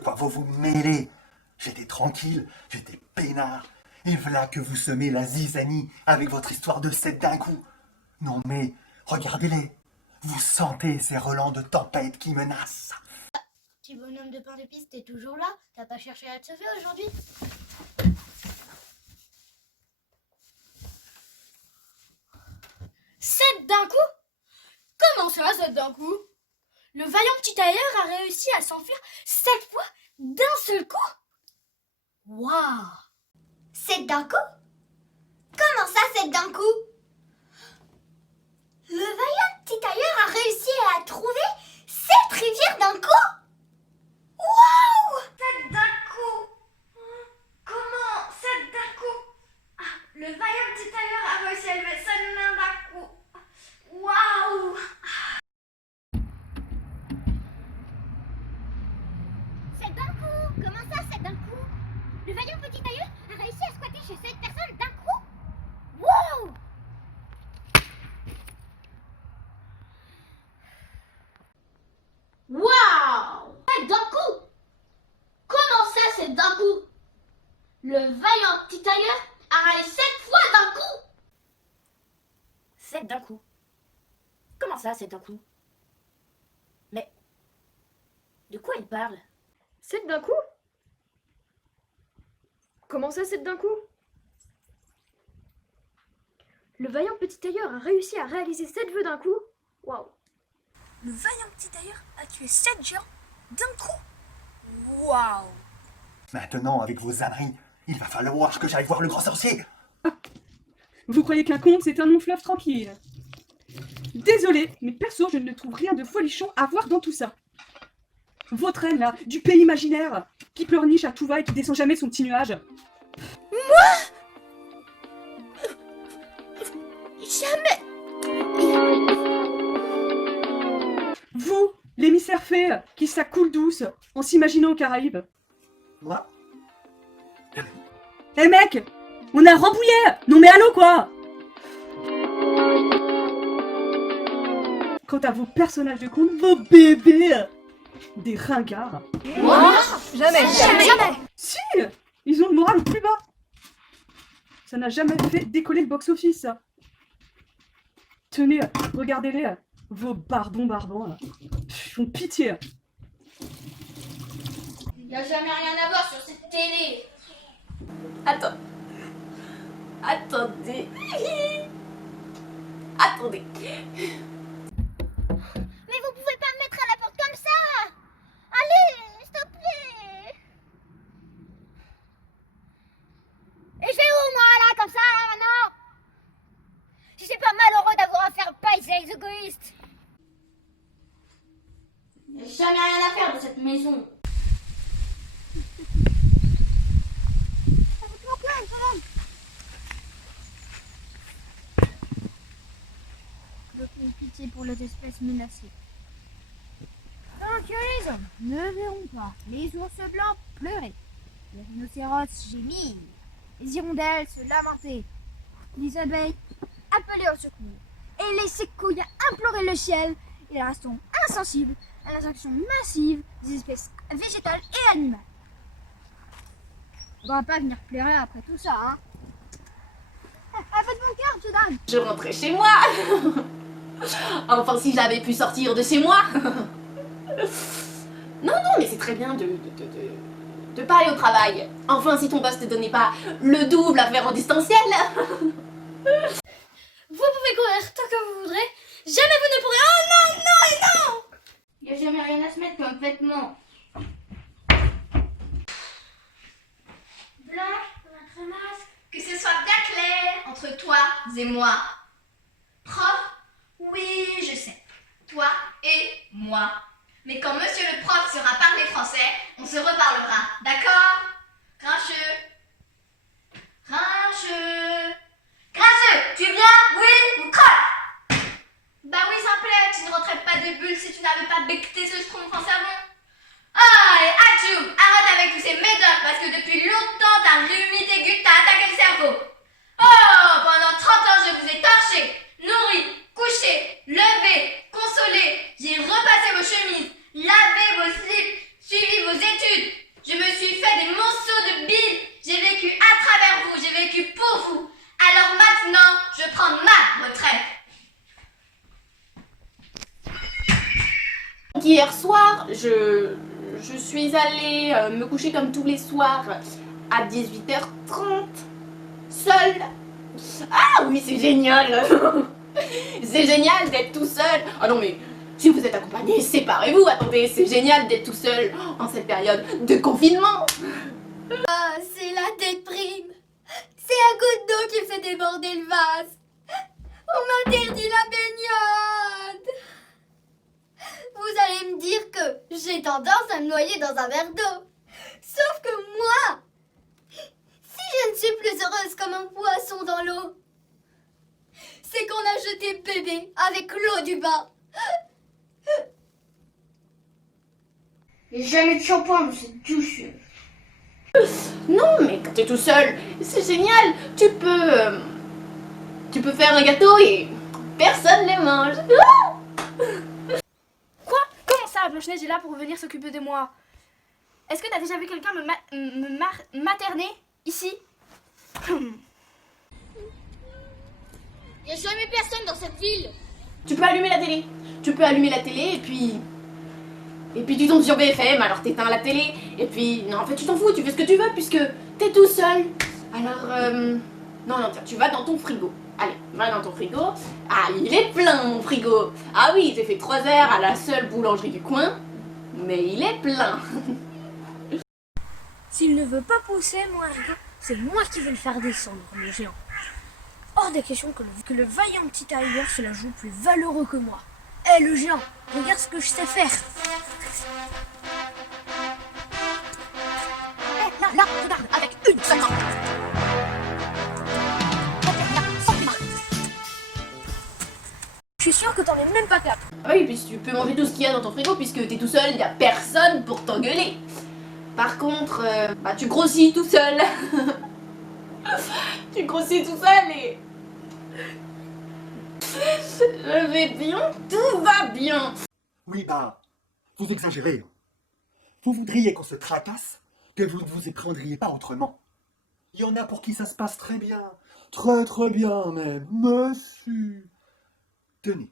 quoi vous vous mêlez. J'étais tranquille, j'étais peinard. Et voilà que vous semez la zizanie avec votre histoire de 7 d'un coup. Non mais, regardez-les. Vous sentez ces relents de tempête qui menacent. Petit bonhomme de pain d'épices, t'es toujours là? T'as pas cherché à te sauver aujourd'hui? Sept d'un coup? Comment ça, 7 d'un coup? Le vaillant petit tailleur a réussi à s'enfuir 7 fois d'un seul coup? Waouh! 7 d'un coup? Comment ça, 7 d'un coup? Le vaillant petit tailleur a réussi à trouver 7 rivières d'un coup? Waouh! 7 d'un coup? Comment 7 d'un coup? Le vaillant petit tailleur a réussi à élever 7 mains d'un coup. Waouh! 7 d'un coup? Comment ça, 7 d'un coup? Le vaillant petit tailleur a réussi à squatter chez 7 personnes d'un coup? Wow! Waouh! 7 d'un coup? Comment ça, 7 d'un coup? Le vaillant petit tailleur a râlé 7 fois d'un coup? 7 d'un coup? Comment ça, 7 d'un coup? Mais de quoi il parle? 7 d'un coup? Comment ça, 7 d'un coup? Le vaillant petit tailleur a réussi à réaliser 7 vœux d'un coup? Waouh! Le vaillant petit tailleur a tué 7 géants d'un coup? Waouh! Maintenant, avec vos âneries, il va falloir que j'aille voir le grand sorcier. Vous croyez qu'un conte, c'est un long fleuve tranquille? Désolé, mais perso, je ne trouve rien de folichon à voir dans tout ça. Votre reine, là, du pays imaginaire, qui pleurniche à tout va et qui descend jamais de son petit nuage. Jamais! Vous, l'émissaire fée, qui ça coule douce, en s'imaginant aux Caraïbes. Moi, Eh mec, on a Rambouillet! Non mais allô quoi! Quant à vos personnages de conte, vos bébés, des ringards. Jamais! Si, ils ont le moral au plus bas. Ça n'a jamais fait décoller le box-office, ça. Tenez, regardez-les, vos barbons, ils font pitié. Y a jamais rien à voir sur cette télé. Attends. Attendez. Attendez. Mais vous pouvez pas me mettre à la porte comme ça! Allez, s'il te plaît! Et je vais où, moi, là, comme ça, là, maintenant? Si c'est pas malheureux d'avoir à faire paille, c'est égoïste. Y a jamais rien à faire de cette maison. Pitié pour les espèces menacées. Tant que les hommes ne verront pas les ours blancs pleurer, les rhinocéros gémir, les hirondelles se lamenter, les abeilles appeler au secours, et les séquoias implorer le ciel, ils resteront insensibles à l'attraction massive des espèces végétales et animales. Faudra pas venir pleurer après tout ça, hein. Faites mon cœur, monsieur Dan. Je rentrais chez moi. Enfin, si j'avais pu sortir de chez moi. Non, mais c'est très bien de pas aller au travail. Enfin, si ton boss te donnait pas le double à faire en distanciel. Vous pouvez courir tant que vous voudrez. Jamais vous ne pourrez. Oh non, non et non! Y a jamais rien à se mettre comme vêtement. Blanche, notre masque. Que ce soit bien clair entre toi et moi. Prof, oui, je sais. Toi et moi. Mais quand monsieur le prof saura parler français, on se reparlera. D'accord? Grincheux. Grincheux. Grincheux, tu viens? Oui ou crotte? Bah oui, ça plaît, tu ne rentrais pas des bulles si tu n'avais pas becqueté ce schtroumpf en savon. Ah, et Atchoum, arrête avec tous ces médocs parce que depuis longtemps ta rhumite aiguë t'a attaqué le cerveau. Oh, pendant 30 ans je vous ai torché, nourri, couché, levé, consolé, j'ai repassé vos chemises, lavé vos slips, suivi vos études, hier soir, je suis allée me coucher comme tous les soirs à 18h30, seule. Ah oui, c'est génial. C'est génial d'être tout seul. Ah non mais, si vous êtes accompagné, séparez-vous. Attendez, c'est génial d'être tout seul en cette période de confinement. Ah, c'est la déprime. C'est un goutte d'eau qui fait déborder le vase. On m'interdit la baignade. Vous allez me dire que j'ai tendance à me noyer dans un verre d'eau. Sauf que moi, si je ne suis plus heureuse comme un poisson dans l'eau, c'est qu'on a jeté bébé avec l'eau du bain. J'ai jamais de shampoing dans cette douche. Non, mais quand t'es tout seul, c'est génial. Tu peux faire un gâteau et personne ne les mange. Quoi? Comment ça, Blanche-Neige est là pour venir s'occuper de moi? Est-ce que t'as déjà vu quelqu'un me materner ici? Y a jamais personne dans cette ville. Tu peux allumer la télé. Tu peux allumer la télé et puis tu tombes sur BFM, alors t'éteins la télé, et puis non en fait tu t'en fous, tu fais ce que tu veux puisque t'es tout seul. Alors non tiens, tu vas dans ton frigo. Allez, va dans ton frigo. Ah, il est plein mon frigo. Ah oui, j'ai fait 3 heures à la seule boulangerie du coin, mais il est plein. S'il ne veut pas pousser, moi, c'est moi qui vais le faire descendre, le géant. Hors des questions que le vaillant petit tailleur se la joue plus valeureux que moi. Eh, le géant, regarde ce que je sais faire. Eh, là, regarde, avec une seule main. Ok, là, sans tes mains. Je suis sûre que t'en es même pas capable. Ah oui, puis tu peux manger tout ce qu'il y a dans ton frigo puisque t'es tout seul, y a personne pour t'engueuler. Par contre, tu grossis tout seul. Tu grossis tout seul et... Je vais bien, tout va bien. Oui, bah, vous exagérez. Vous voudriez qu'on se tracasse, que vous ne vous y prendriez pas autrement. Il y en a pour qui ça se passe très bien. Très très bien même, monsieur. Tenez,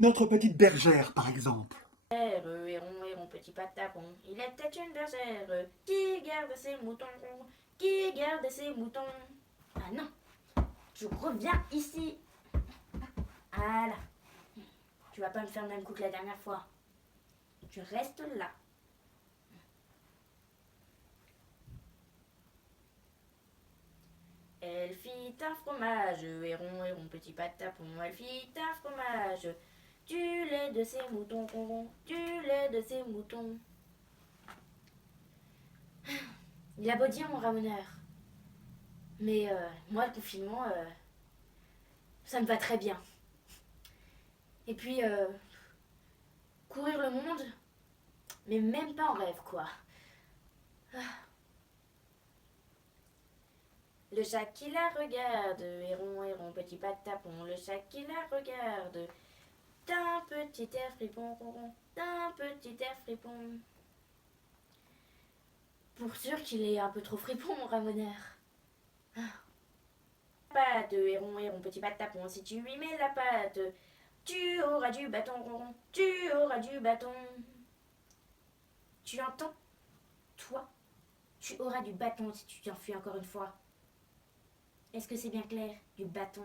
notre petite bergère par exemple. Héron, petit patapon, il était une bergère qui garde ses moutons, qui garde ses moutons. Ah non, je reviens ici. Voilà. Tu vas pas me faire le même coup que la dernière fois. Tu restes là. Elle fit un fromage, héron, petit patapon, elle fit un fromage. Du lait de ses moutons, du lait de ses moutons. Il a beau dire mon ramoneur. Mais moi, le confinement, ça me va très bien. Et puis, courir le monde, mais même pas en rêve, quoi. Le chat qui la regarde, héron, petit patapon, le chat qui la regarde. D'un petit air fripon, d'un petit air fripon. Pour sûr qu'il est un peu trop fripon, mon ramoneur. Pâte, héron, petit patapon, si tu lui mets la pâte, tu auras du bâton, tu auras du bâton. Tu entends? Toi, tu auras du bâton si tu t'enfuis encore une fois. Est-ce que c'est bien clair? Du bâton.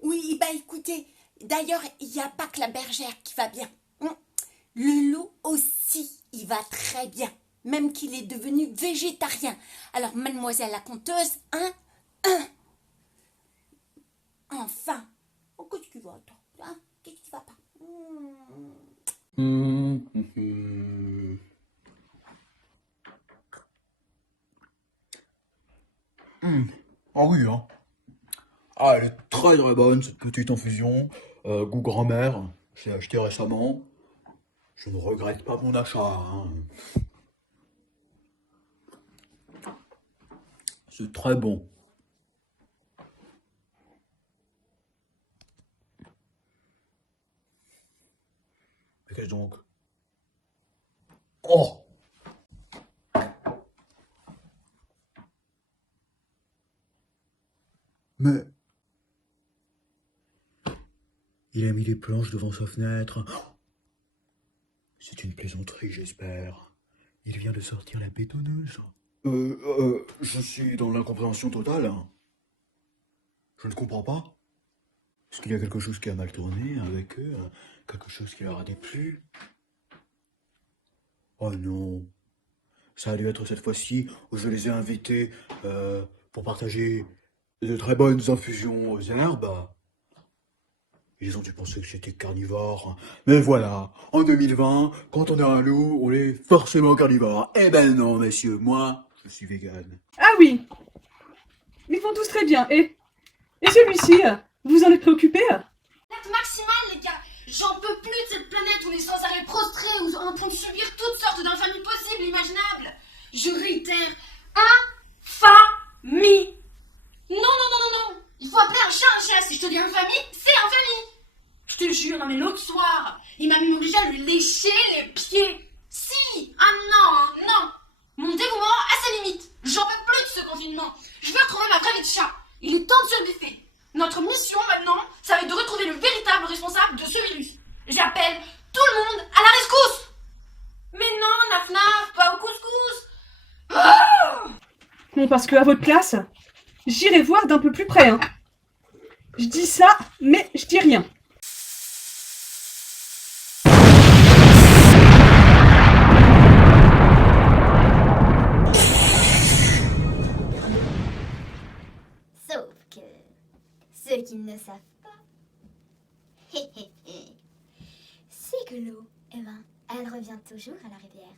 Oui, bah écoutez, d'ailleurs, il n'y a pas que la bergère qui va bien. Le loup aussi, il va très bien, même qu'il est devenu végétarien. Alors, mademoiselle la conteuse, enfin, qu'est-ce qui va, toi, hein? Qu'est-ce qui va pas? Ah oui, hein. Ah, elle est très très bonne cette petite infusion. Goût grand-mère. Je l'ai acheté récemment. Je ne regrette pas mon achat, hein. C'est très bon. Mais qu'est-ce donc? Oh! Mais Il a mis des planches devant sa fenêtre. C'est une plaisanterie, j'espère. Il vient de sortir la bétonneuse. Je suis dans l'incompréhension totale. Je ne comprends pas. Est-ce qu'il y a quelque chose qui a mal tourné avec eux? Quelque chose qui leur a déplu? Oh non. Ça a dû être cette fois-ci où je les ai invités pour partager de très bonnes infusions aux herbes. Ils ont dû penser que j'étais carnivore. Mais voilà, en 2020, quand on a un loup, on est forcément carnivore. Eh ben non, messieurs, moi, je suis végane. Ah oui. Ils vont tous très bien. Et celui-ci, vous en êtes préoccupé? Planète maximale, les gars. J'en peux plus de cette planète où on est sans arrêt prostré ou en train de subir toutes sortes d'infamies possibles, imaginables. Je réitère, infamie. Non, non, non, non, non. Il faut appeler un chat. Si je te dis infamie, c'est infamie. Je te le jure, non mais l'autre soir, il m'a même obligé à lui lécher les pieds. Si. Ah non, non. Mon dévouement a ses limites. J'en peux plus de ce confinement. Je veux retrouver ma vraie vie de chat. Il est temps de se le buffer. Notre mission maintenant, ça va être de retrouver le véritable responsable de ce virus. J'appelle tout le monde à la rescousse. Mais non, naf naf, pas au couscous. Ah! Bon, parce que à votre place, j'irai voir d'un peu plus près. Hein. Je dis ça, mais je dis rien. Sauf que ceux qui ne savent pas, c'est que l'eau, eh ben, elle revient toujours à la rivière.